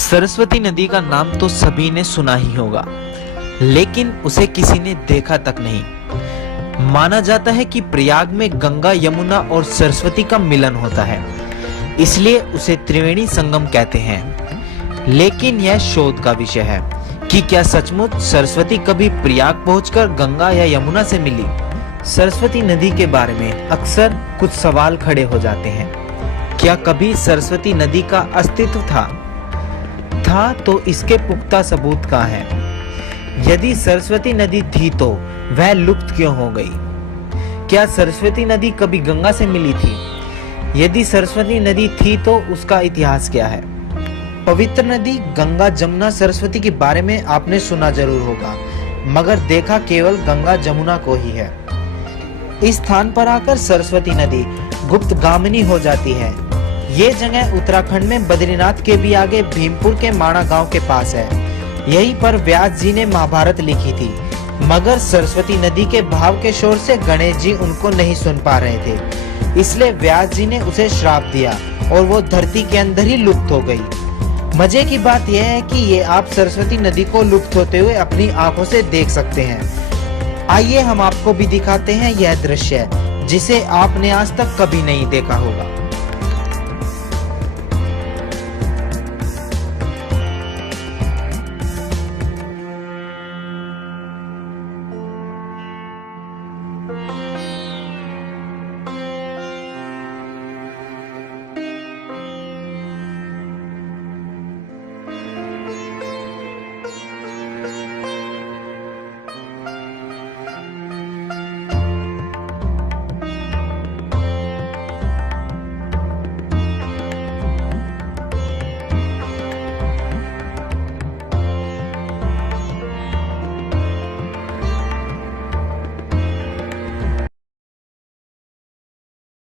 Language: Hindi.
सरस्वती नदी का नाम तो सभी ने सुना ही होगा, लेकिन उसे किसी ने देखा तक नहीं। माना जाता है कि प्रयाग में गंगा, यमुना और सरस्वती का मिलन होता है, इसलिए उसे त्रिवेणी संगम कहते हैं। लेकिन यह शोध का विषय है कि क्या सचमुच सरस्वती कभी प्रयाग पहुंचकर गंगा या यमुना से मिली। सरस्वती नदी के बारे में अक्सर कुछ सवाल खड़े हो जाते हैं। क्या कभी सरस्वती नदी का अस्तित्व था तो इसके पुख्ता सबूत कहाँ हैं? यदि सरस्वती नदी थी तो वह लुप्त क्यों हो गई? क्या सरस्वती नदी कभी गंगा से मिली थी? यदि सरस्वती नदी थी तो उसका इतिहास क्या है? पवित्र नदी गंगा, जमुना, सरस्वती के बारे में आपने सुना जरूर होगा, मगर देखा केवल गंगा जमुना को ही है। इस स्थान पर आकर सरस्वती नदी गुप्तगामिनी हो जाती है। ये जगह उत्तराखंड में बद्रीनाथ के भी आगे भीमपुर के माणा गांव के पास है। यहीं पर व्यास जी ने महाभारत लिखी थी, मगर सरस्वती नदी के बहाव के शोर से गणेश जी उनको नहीं सुन पा रहे थे, इसलिए व्यास जी ने उसे श्राप दिया और वो धरती के अंदर ही लुप्त हो गई। मजे की बात यह है कि ये आप सरस्वती नदी को लुप्त होते हुए अपनी आंखों से देख सकते हैं। आइए हम आपको भी दिखाते हैं यह दृश्य, जिसे आपने आज तक कभी नहीं देखा होगा।